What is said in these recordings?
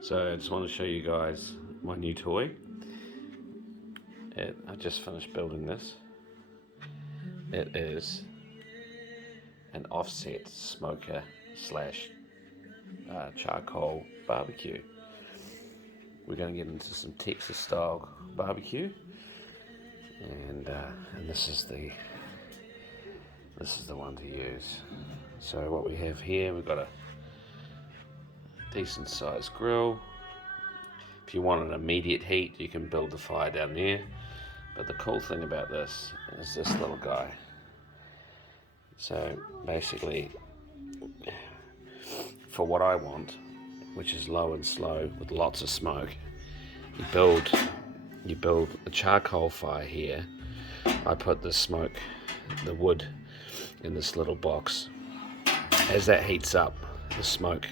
So I just want to show you guys my new toy. I just finished building this. It is an offset smoker slash charcoal barbecue. We're going to get into some Texas style barbecue, and this is the one to use. So what we have here, we've got a decent sized grill. If you want an immediate heat, you can build the fire down there. But the cool thing about this is this little guy. So basically, for what I want, which is low and slow with lots of smoke, you build a charcoal fire here. I put the wood in this little box. As that heats up, the smoke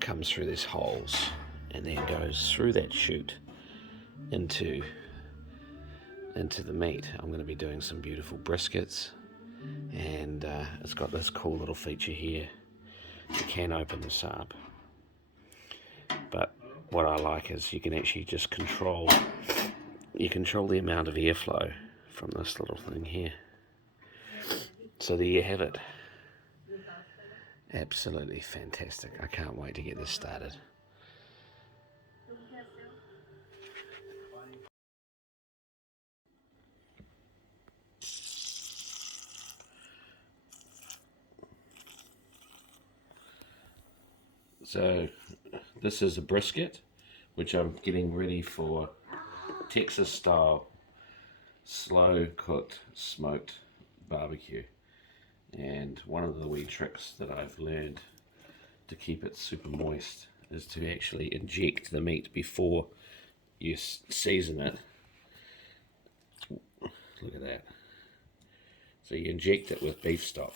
comes through these holes and then goes through that chute into the meat. I'm going to be doing some beautiful briskets, and it's got this cool little feature here. You can open this up, but what I like is you can actually just control the amount of airflow from this little thing here. So there you have it. Absolutely fantastic. I can't wait to get this started. So this is a brisket, which I'm getting ready for Texas style slow cooked smoked barbecue. And one of the wee tricks that I've learned to keep it super moist is to actually inject the meat before you season it. Look at that. So you inject it with beef stock,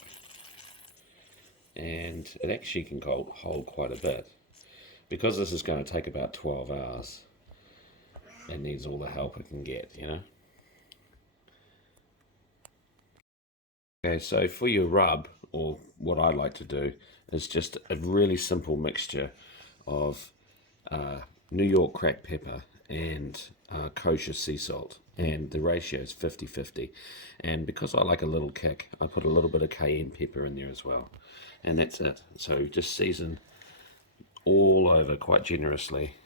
and it actually can hold quite a bit. Because this is going to take about 12 hours, it needs all the help it can get, you know. Okay, so for your rub, or what I like to do, is just a really simple mixture of New York cracked pepper and kosher sea salt, and the ratio is 50-50. And because I like a little kick, I put a little bit of cayenne pepper in there as well, and that's it. So just season all over quite generously,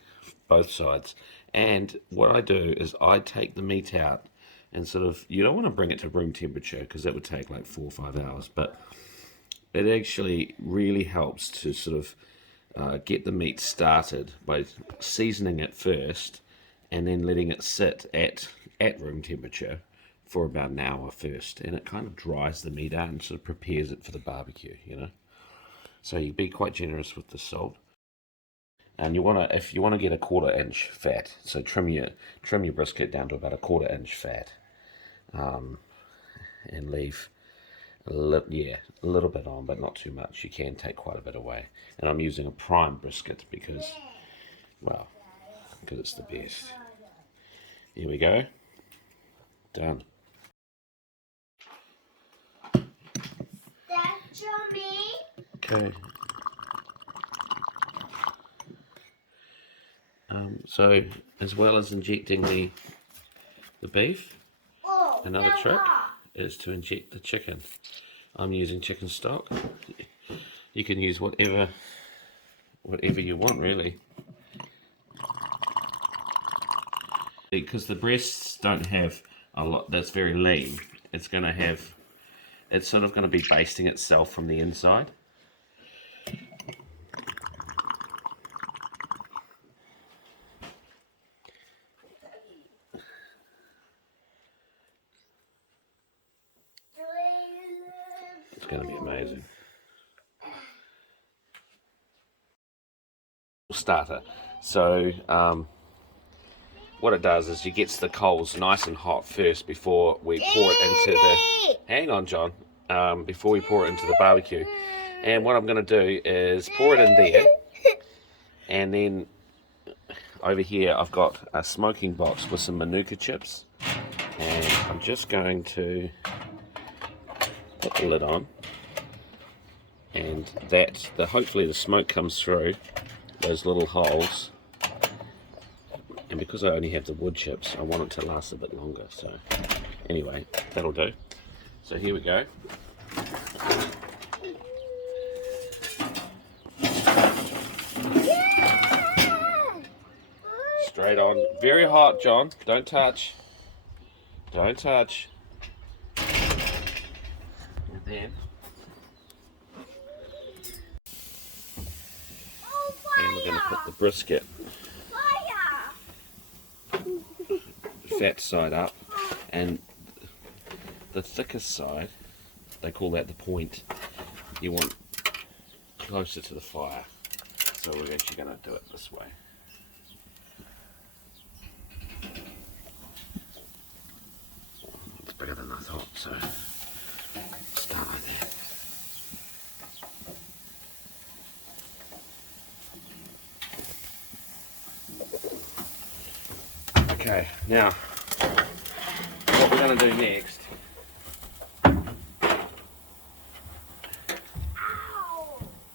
both sides. And what I do is I take the meat out, and sort of, you don't want to bring it to room temperature because that would take like 4 or 5 hours, but it actually really helps to sort of get the meat started by seasoning it first and then letting it sit at room temperature for about an hour first, and it kind of dries the meat out and sort of prepares it for the barbecue, you know. So you be quite generous with the salt. And if you want to get a 1/4 inch fat, so trim your brisket down to about a 1/4 inch fat, and leave a little bit on, but not too much. You can take quite a bit away. And I'm using a prime brisket because it's the best. Here we go. Done. That's for me. Okay. So as well as injecting the beef, another trick is to inject the chicken. I'm using chicken stock. You can use whatever you want, really, because the breasts don't have a lot that's very lean. It's sort of going to be basting itself from the inside. It's going to be amazing. Starter. So what it does is it gets the coals nice and hot first before we pour it into the... Hang on, John. Before we pour it into the barbecue. And what I'm going to do is pour it in there, and then over here I've got a smoking box with some Manuka chips, and I'm just going to put the lid on, and hopefully the smoke comes through those little holes, and because I only have the wood chips, I want it to last a bit longer. So anyway, that'll do. So here we go. Straight on. Very hot, John. Don't touch. Don't touch. And then we're going to put the brisket fat side up, and the thickest side, they call that the point, you want closer to the fire. So we're actually going to do it this way. It's bigger than I thought, so start like that. Okay, now what we're going to do next,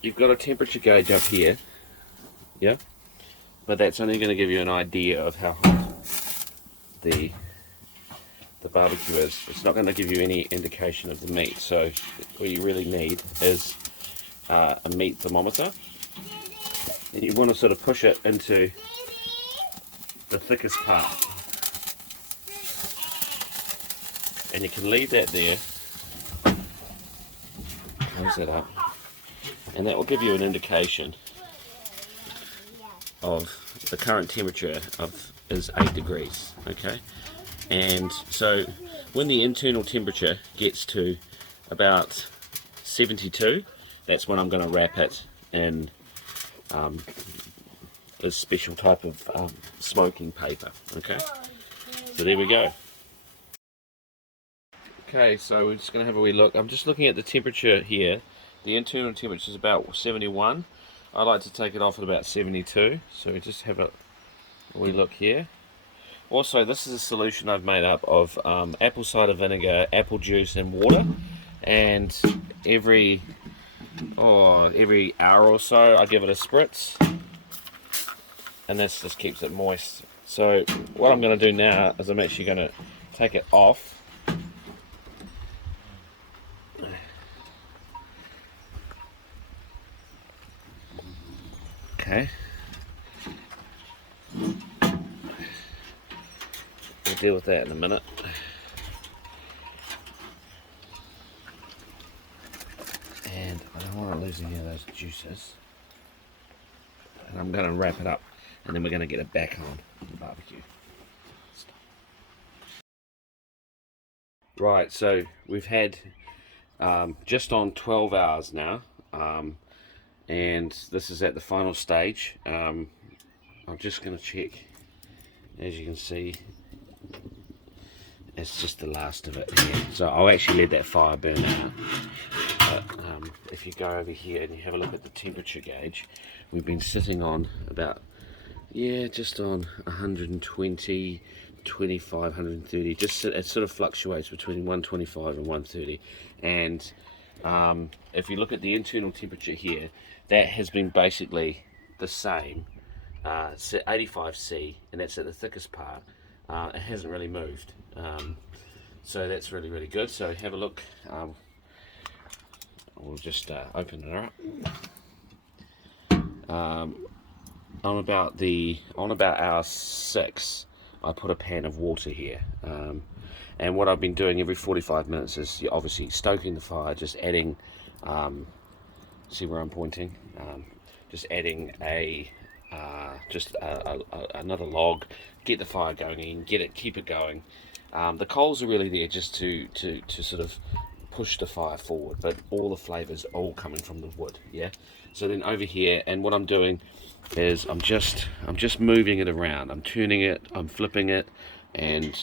you've got a temperature gauge up here, yeah, but that's only going to give you an idea of how hot the barbecue is. It's not going to give you any indication of the meat. So what you really need is a meat thermometer, and you want to sort of push it into the thickest part, and you can leave that there, close that up, and that will give you an indication of the current temperature is 8 degrees. Okay, and so when the internal temperature gets to about 72, that's when I'm going to wrap it in this special type of smoking paper. Okay, so there we go. Okay, so we're just going to have a wee look. I'm just looking at the temperature here. The internal temperature is about 71. I like to take it off at about 72. So we just have a wee look here. Also, this is a solution I've made up of apple cider vinegar, apple juice, and water. And every hour or so, I give it a spritz, and this just keeps it moist. So what I'm going to do now is I'm actually going to take it off. Okay. We'll deal with that in a minute. And I don't want to lose any of those juices. And I'm going to wrap it up, and then we're going to get it back on the barbecue. Right, so we've had just on 12 hours now, and this is at the final stage. I'm just going to check. As you can see, it's just the last of it here. So I'll actually let that fire burn out. But if you go over here and you have a look at the temperature gauge, we've been sitting on about, just on 120, 25, 130. Just it sort of fluctuates between 125 and 130. And if you look at the internal temperature here, that has been basically the same. It's at 85°, and that's at the thickest part. It hasn't really moved. So that's really, really good. So have a look. We'll just open it up. On about hour 6, I put a pan of water here, and what I've been doing every 45 minutes is obviously stoking the fire, just adding, see where I'm pointing, just adding another log, get the fire going in, keep it going. The coals are really there just to sort of push the fire forward, but all the flavors are all coming from the wood. Yeah. So then over here, and what I'm doing is I'm just moving it around. I'm turning it, I'm flipping it, and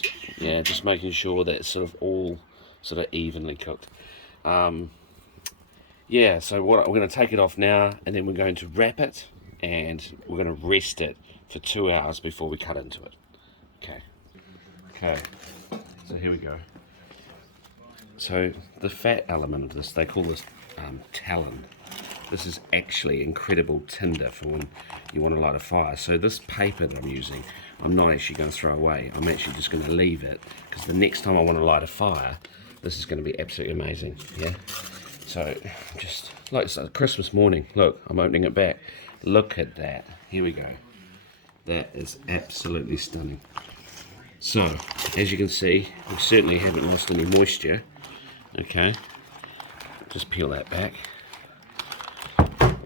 just making sure that it's sort of all sort of evenly cooked. So we're going to take it off now, and then we're going to wrap it, and we're going to rest it for 2 hours before we cut into it. Okay, so here we go. So the fat element of this, they call this talon. this is actually incredible tinder for when you want to light a fire. So this paper that I'm using, I'm not actually going to throw away. I'm actually just going to leave it, because the next time I want to light a fire, this is going to be absolutely amazing. Yeah. So just like it's a Christmas morning. Look, I'm opening it back. Look at that. Here we go. That is absolutely stunning. So as you can see, we certainly haven't lost any moisture. Okay. Just peel that back.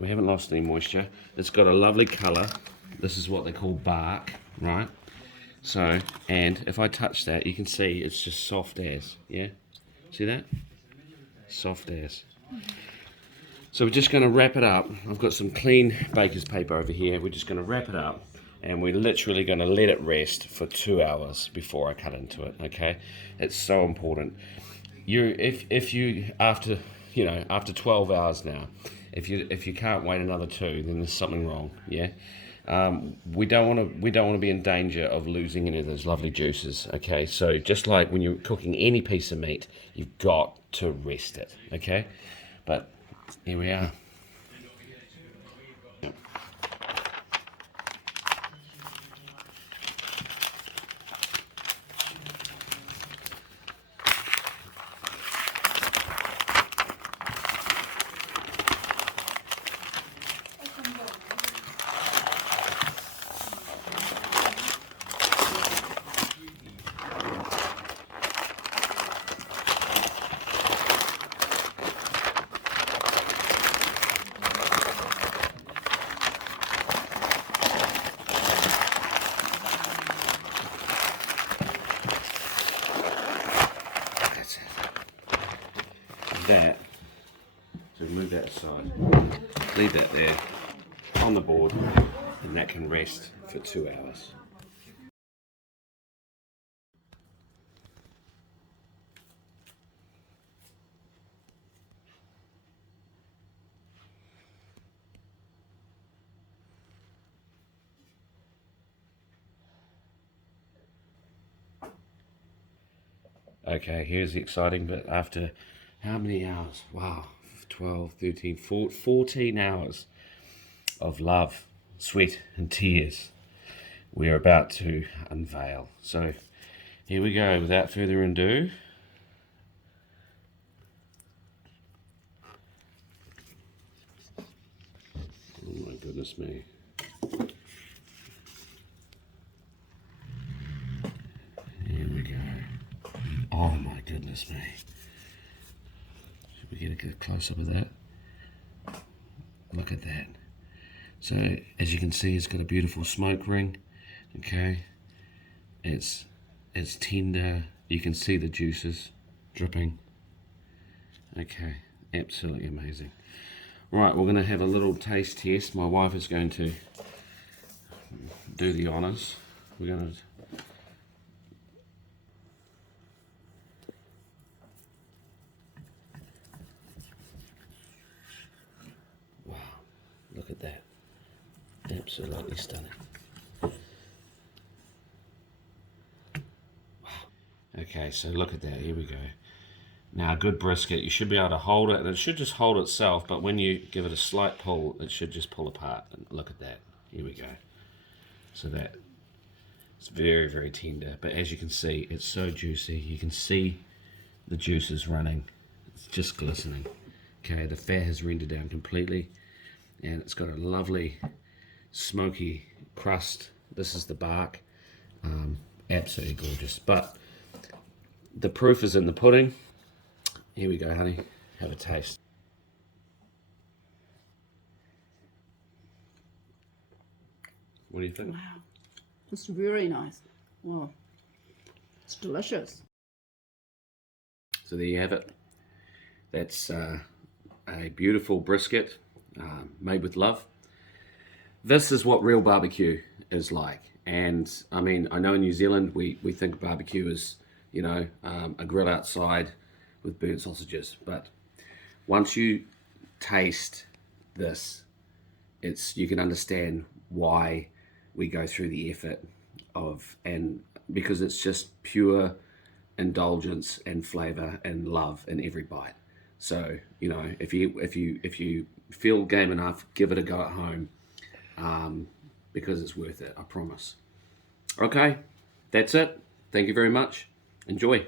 We haven't lost any moisture. It's got a lovely colour. This is what they call bark, right? So, and if I touch that, you can see it's just soft as, yeah? See that? Soft as. So we're just going to wrap it up. I've got some clean baker's paper over here. We're just going to wrap it up, and we're literally going to let it rest for 2 hours before I cut into it, okay? It's so important. If you after 12 hours now, if you can't wait another 2, then there's something wrong, yeah? We don't want to be in danger of losing any of those lovely juices, okay? So just like when you're cooking any piece of meat, you've got to rest it, okay? But here we are. That, so move that aside, leave that there on the board, and that can rest for 2 hours. Okay, here's the exciting bit. After how many hours? Wow, 12, 13, 14 hours of love, sweat and tears, we are about to unveil. So here we go, without further ado. Oh my goodness me. Here we go. Oh my goodness me. Should we get a good close-up of that? Look at that. So as you can see, it's got a beautiful smoke ring. Okay, it's tender. You can see the juices dripping. Okay, absolutely amazing. Right, we're going to have a little taste test. My wife is going to do the honors. We're going to wow, look at that. Absolutely stunning. Okay, so look at that. Here we go. Now, a good brisket, you should be able to hold it, and it should just hold itself, but when you give it a slight pull, it should just pull apart. And look at that. Here we go. So that, it's very, very tender, but as you can see, it's so juicy. You can see the juices running. It's just glistening. Okay, the fat has rendered down completely, and it's got a lovely smoky crust. This is the bark. Absolutely gorgeous. But the proof is in the pudding. Here we go, honey. Have a taste. What do you think? Wow, it's very nice. Wow, it's delicious. So there you have it. That's a beautiful brisket made with love. This is what real barbecue is like. And I mean, I know in New Zealand we think barbecue is, you know, a grill outside with burnt sausages. But once you taste this, you can understand why we go through the effort of, and because it's just pure indulgence and flavor and love in every bite. So, you know, if you feel game enough, give it a go at home, because it's worth it, I promise. Okay, that's it. Thank you very much. Enjoy.